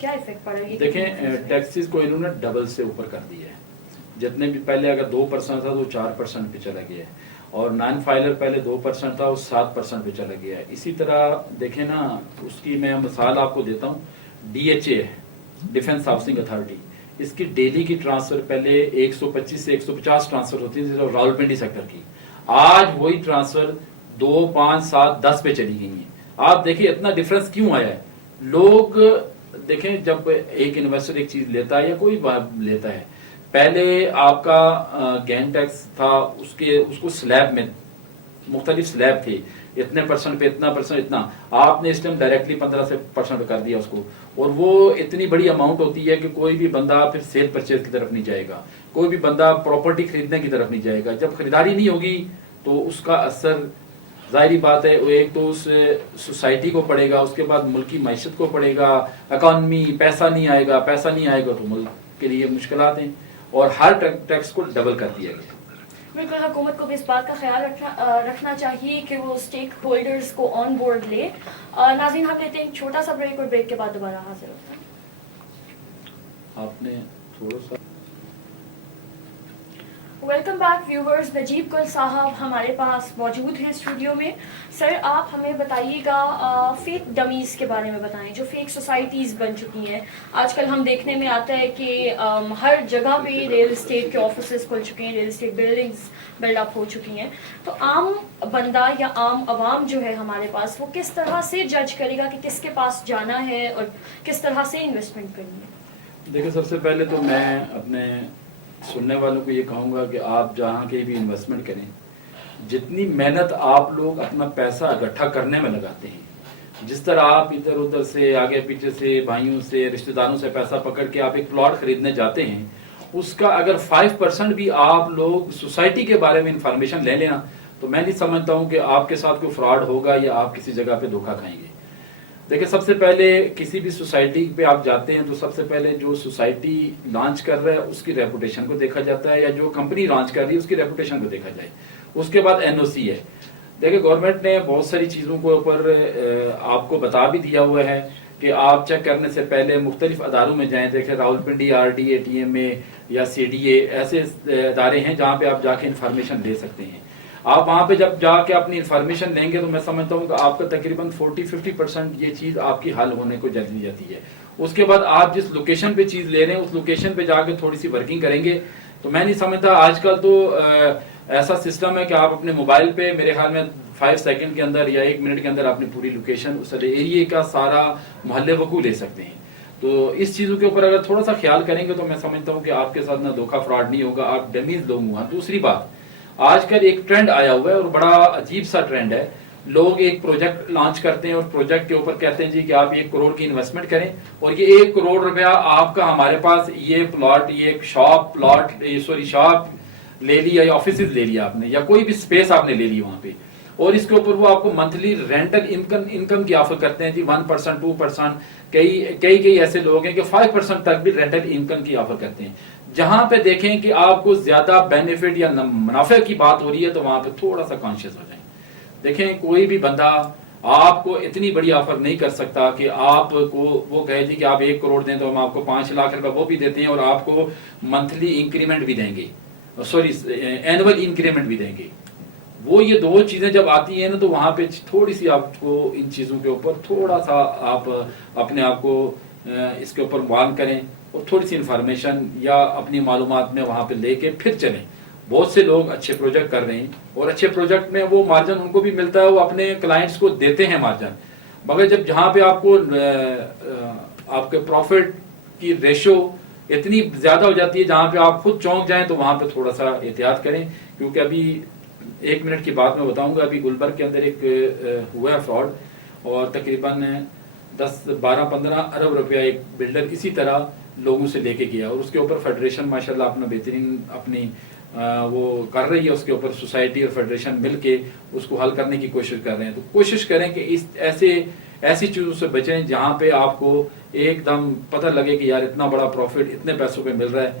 کیا افیکٹ پڑا ہے؟ دیکھیں ٹیکسز کو انہوں نے ڈبل سے اوپر کر دیا ہے. جتنے بھی پہلے اگر 2% تھا تو 4% پہ چلا گیا ہے, اور نان فائلر پہلے 2% تھا وہ 7% پہ چلا گیا ہے. اسی طرح دیکھیں نا, اس کی میں مثال آپ کو دیتا ہوں. DHA ہے, ڈیفنس ہاؤسنگ اتھارٹی, اس کی ڈیلی کی ٹرانسفر پہلے 125 سے 150 ٹرانسفر ہوتی تھی راولپنڈی سیکٹر کی. آج وہی ٹرانسفر 2, 5, 7, 10 پہ چلی گئی ہیں. آپ دیکھیں اتنا ڈفرنس کیوں آیا ہے. لوگ دیکھیں جب ایک انویسٹر ایک چیز لیتا ہے یا کوئی لیتا ہے, پہلے آپ کا گین ٹیکس تھا, اس کو سلیب میں مختلف سلیب تھے, اتنے % پہ اتنا %, اتنا آپ نے اس ٹائم ڈائریکٹلی 15% پہ کر دیا اس کو, اور وہ اتنی بڑی اماؤنٹ ہوتی ہے کہ کوئی بھی بندہ پھر سیل پرچیز کی طرف نہیں جائے گا, کوئی بھی بندہ پراپرٹی خریدنے کی طرف نہیں جائے گا. جب خریداری نہیں ہوگی تو اس کا اثر ظاہری بات ہے, ایک تو اس سوسائٹی کو پڑے گا, اس کے بعد ملکی معیشت کو پڑے گا, اکانومی, پیسہ نہیں آئے گا تو ملک کے لیے مشکلات ہیں, اور ہر ٹیکس کو ڈبل کر دیا گیا. بالکل, حکومت کو بھی اس بات کا خیال رکھنا چاہیے کہ وہ اسٹیک ہولڈرز کو آن بورڈ لے. ناظرین, ہم لیتے ہیں ایک چھوٹا سا بریک, اور بریک کے بعد دوبارہ حاضر ہوتے ہیں. آپ نے تھوڑا سا ویلکم بیک ویورز. نجیب گل صاحب ہمارے پاس موجود ہیں اسٹوڈیو میں. سر, آپ ہمیں بتائیے گا فیک ڈمیز کے بارے میں بتائیں, جو فیک سوسائٹیز بن چکی ہیں. آج کل ہم دیکھنے میں آتا ہے کہ ہر جگہ پہ ریئل اسٹیٹ کے آفیسز کھل چکے ہیں, real estate buildings build up ہو چکی ہیں. تو عام بندہ یا عام عوام جو ہے ہمارے پاس, وہ کس طرح سے جج کرے گا کہ کس کے پاس جانا ہے اور کس طرح سے انویسٹمنٹ کرنی ہے؟ دیکھیں, سب سے پہلے تو میں اپنے سننے والوں کو یہ کہوں گا کہ آپ جہاں کہیں بھی انویسٹمنٹ کریں, جتنی محنت آپ لوگ اپنا پیسہ اکٹھا کرنے میں لگاتے ہیں, جس طرح آپ ادھر ادھر سے آگے پیچھے سے بھائیوں سے رشتہ داروں سے پیسہ پکڑ کے آپ ایک پلاٹ خریدنے جاتے ہیں, اس کا اگر 5% بھی آپ لوگ سوسائٹی کے بارے میں انفارمیشن لے لینا, تو میں نہیں سمجھتا ہوں کہ آپ کے ساتھ کوئی فراڈ ہوگا یا آپ کسی جگہ پہ دھوکہ کھائیں گے. دیکھیں, سب سے پہلے کسی بھی سوسائٹی پہ آپ جاتے ہیں تو سب سے پہلے جو سوسائٹی لانچ کر رہا ہے اس کی ریپوٹیشن کو دیکھا جاتا ہے, یا جو کمپنی لانچ کر رہی ہے اس کی ریپوٹیشن کو دیکھا جائے. اس کے بعد NOC ہے. دیکھیں, گورنمنٹ نے بہت ساری چیزوں کے اوپر آپ کو بتا بھی دیا ہوا ہے کہ آپ چیک کرنے سے پہلے مختلف اداروں میں جائیں. دیکھیں, راولپنڈی RDA TMA یا CDA ایسے ادارے ہیں جہاں پہ آپ جا کے انفارمیشن لے سکتے ہیں. آپ وہاں پہ جب جا کے اپنی انفارمیشن لیں گے تو میں سمجھتا ہوں کہ آپ کا تقریباً 40-50% یہ چیز آپ کی حل ہونے کو جلدی جاتی ہے. اس کے بعد آپ جس لوکیشن پہ چیز لے رہے ہیں اس لوکیشن پہ جا کے تھوڑی سی ورکنگ کریں گے. تو میں نہیں سمجھتا, آج کل تو ایسا سسٹم ہے کہ آپ اپنے موبائل پہ میرے خیال میں 5 سیکنڈ کے اندر یا 1 منٹ کے اندر اپنی پوری لوکیشن اس ایریے کا سارا محلے وقوع لے سکتے ہیں. تو اس چیزوں کے اوپر اگر تھوڑا سا خیال کریں گے تو میں سمجھتا ہوں کہ آپ کے ساتھ نہ دھوکہ فراڈ نہیں ہوگا, آپ ڈمیز لوگ ہوں. دوسری بات, آج کل ایک ٹرینڈ آیا ہوا ہے اور بڑا عجیب سا ٹرینڈ ہے. لوگ ایک پروجیکٹ لانچ کرتے ہیں اور پروجیکٹ کے اوپر کہتے ہیں جی کہ آپ 1 کروڑ کی انویسٹمنٹ کریں, اور یہ 1 کروڑ روپیہ آپ کا ہمارے پاس یہ پلاٹ, یہ شاپ لے لی یا آفیسز لے لیا آپ نے, یا کوئی بھی اسپیس آپ نے لے لی وہاں پہ, اور اس کے اوپر وہ آپ کو منتھلی رینٹل انکم کی آفر کرتے ہیں جی 1%, 2%. کئی ایسے لوگ ہیں کہ 5% تک بھی رینٹل انکم کی آفر کرتے ہیں. جہاں پہ دیکھیں کہ آپ کو زیادہ بینیفٹ یا منافع کی بات ہو رہی ہے تو وہاں پہ تھوڑا سا کانشیس ہو جائیں. دیکھیں, کوئی بھی بندہ آپ کو اتنی بڑی آفر نہیں کر سکتا کہ آپ کو وہ کہے جی کہ آپ 1 کروڑ دیں تو ہم آپ کو 5 لاکھ روپے وہ بھی دیتے ہیں اور آپ کو منتھلی انکریمنٹ بھی دیں گے, اینول انکریمنٹ بھی دیں گے. وہ یہ 2 چیزیں جب آتی ہیں نا تو وہاں پہ تھوڑی سی آپ کو ان چیزوں کے اوپر تھوڑا سا آپ اپنے آپ کو اس کے اوپر معلوم کریں, اور تھوڑی سی انفارمیشن یا اپنی معلومات میں وہاں پہ لے کے پھر چلیں. بہت سے لوگ اچھے پروجیکٹ کر رہے ہیں اور اچھے پروجیکٹ میں وہ مارجن ان کو بھی ملتا ہے, وہ اپنے کلائنٹس کو دیتے ہیں مارجن, مگر جب جہاں پہ آپ کو آپ کے پروفٹ کی ریشو اتنی زیادہ ہو جاتی ہے جہاں پہ آپ خود چونک جائیں تو وہاں پہ تھوڑا سا احتیاط کریں. کیونکہ ابھی 1 منٹ کی بات میں بتاؤں گا, ابھی گلبرگ کے اندر ایک ہوا ہے فراڈ, اور تقریباً 10-12-15 ارب روپیہ ایک بلڈر اسی طرح لوگوں سے لے کے گیا, اور اس کے اوپر فیڈریشن ماشاءاللہ اپنا بہترین اپنی وہ کر رہی ہے. اس کے اوپر سوسائٹی اور فیڈریشن مل کے اس کو حل کرنے کی کوشش کر رہے ہیں. تو کوشش کریں کہ ایسی چیزوں سے بچیں جہاں پہ آپ کو ایک دم پتہ لگے کہ یار اتنا بڑا پروفٹ اتنے پیسوں پہ مل رہا ہے,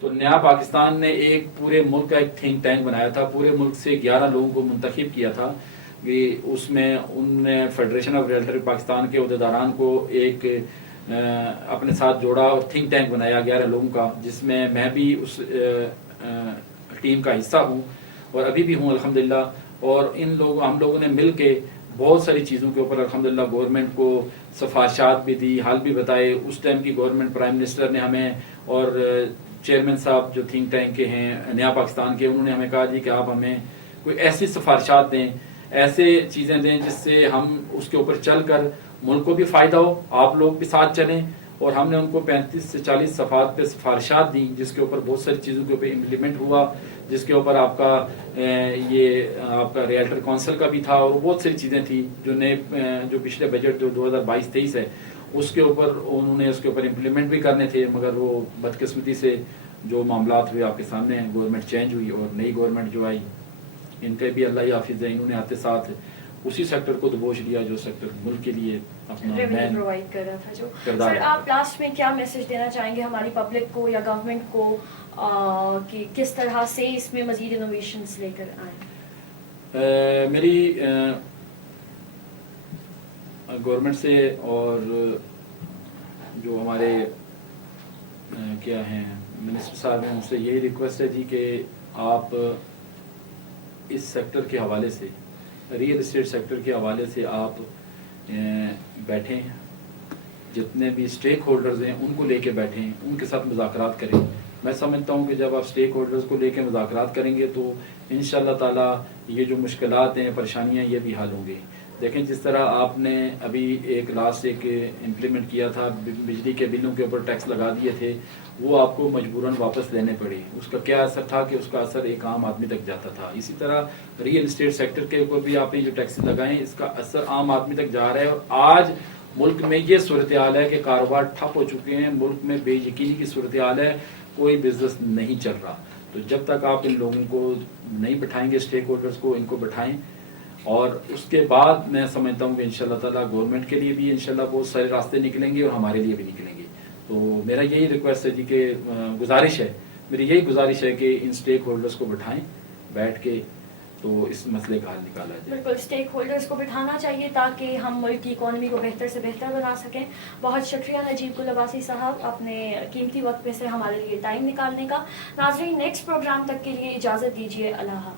تو نیا پاکستان نے ایک پورے ملک کا ایک تھنک ٹینک بنایا تھا. پورے ملک سے 11 لوگوں کو منتخب کیا تھا کہ اس میں ان نے فیڈریشن آف ریئلٹر پاکستان کے عہدیداران کو ایک اپنے ساتھ جوڑا اور تھنک ٹینک بنایا 11 لوگوں کا, جس میں بھی اس ٹیم کا حصہ ہوں اور ابھی بھی ہوں الحمدللہ. اور ہم لوگوں نے مل کے بہت ساری چیزوں کے اوپر الحمدللہ گورنمنٹ کو سفارشات بھی دی, حل بھی بتائے. اس ٹائم کی گورنمنٹ پرائم منسٹر نے ہمیں اور چیئرمین صاحب جو تھنک ٹینک کے ہیں نیا پاکستان کے, انہوں نے ہمیں کہا جی کہ آپ ہمیں کوئی ایسی سفارشات دیں, ایسے چیزیں دیں جس سے ہم اس کے اوپر چل کر ملک کو بھی فائدہ ہو, آپ لوگ بھی ساتھ چلیں. اور ہم نے ان کو 35 سے 40 صفحات پہ سفارشات دیں جس کے اوپر بہت ساری چیزوں کے اوپر امپلیمنٹ ہوا, جس کے اوپر آپ کا ریئلٹر کونسل کا بھی تھا اور بہت ساری چیزیں تھیں جو پچھلے بجٹ جو 2022-23 ہے اس کے اوپر انہوں نے اس کے اوپر امپلیمنٹ بھی کرنے تھے. مگر وہ بدقسمتی سے جو معاملات ہوئے آپ کے سامنے ہیں, گورنمنٹ چینج ہوئی اور نئی گورنمنٹ جو آئی ان کے بھی اللہ حافظ ہے, انہوں نے آتے ساتھ اسی سیکٹر کو دبوچ لیا جو سیکٹر ملک کے لیے اپنا ریونیو پرووائڈ کر رہا تھا. جو کردار سر آپ لاسٹ میں کیا میسج دینا چاہیں گے ہماری پبلک کو یا گورنمنٹ کو کہ کس طرح سے اس میں مزید انوویشنز لے کر آئیں؟ میری گورنمنٹ سے اور جو ہمارے کیا ہیں منسٹر صاحب ہیں ان سے یہی ریکویسٹ ہے جی کہ آپ اس سیکٹر کے حوالے سے, ریئل اسٹیٹ سیکٹر کے حوالے سے آپ بیٹھیں, جتنے بھی اسٹیک ہولڈرز ہیں ان کو لے کے بیٹھیں, ان کے ساتھ مذاکرات کریں. میں سمجھتا ہوں کہ جب آپ اسٹیک ہولڈرز کو لے کے مذاکرات کریں گے تو انشاءاللہ تعالی یہ جو مشکلات ہیں, پریشانیاں, یہ بھی حل ہوں گی. دیکھیں جس طرح آپ نے ابھی ایک امپلیمنٹ کیا تھا, بجلی کے بلوں کے اوپر ٹیکس لگا دیے تھے, وہ آپ کو مجبوراً واپس لینے پڑے. اس کا کیا اثر تھا کہ اس کا اثر ایک عام آدمی تک جاتا تھا. اسی طرح ریئل اسٹیٹ سیکٹر کے اوپر بھی آپ نے جو ٹیکس لگائیں اس کا اثر عام آدمی تک جا رہا ہے. اور آج ملک میں یہ صورتحال ہے کہ کاروبار ٹھپ ہو چکے ہیں, ملک میں بے یقینی کی صورتحال ہے, کوئی بزنس نہیں چل رہا. تو جب تک آپ ان لوگوں کو نہیں بٹھائیں گے, اسٹیک ہولڈرز کو, ان کو بٹھائیں, اور اس کے بعد میں سمجھتا ہوں کہ انشاءاللہ تعالیٰ گورنمنٹ کے لیے بھی انشاءاللہ بہت سارے راستے نکلیں گے اور ہمارے لیے بھی نکلیں گے. تو میرا یہی ریکویسٹ ہے جی کہ گزارش ہے, میری یہی گزارش ہے کہ ان اسٹیک ہولڈرز کو بٹھائیں بیٹھ کے, تو اس مسئلے کا حل نکالا جائے. بالکل, اسٹیک ہولڈرز کو بٹھانا چاہیے تاکہ ہم ملک کی اکانومی کو بہتر سے بہتر بنا سکیں. بہت شکریہ نجیب گل عباسی صاحب اپنے قیمتی وقت میں سے ہمارے لیے ٹائم نکالنے کا. ناظرین, نیکسٹ پروگرام تک کے لیے اجازت دیجیے. اللہ حافظ.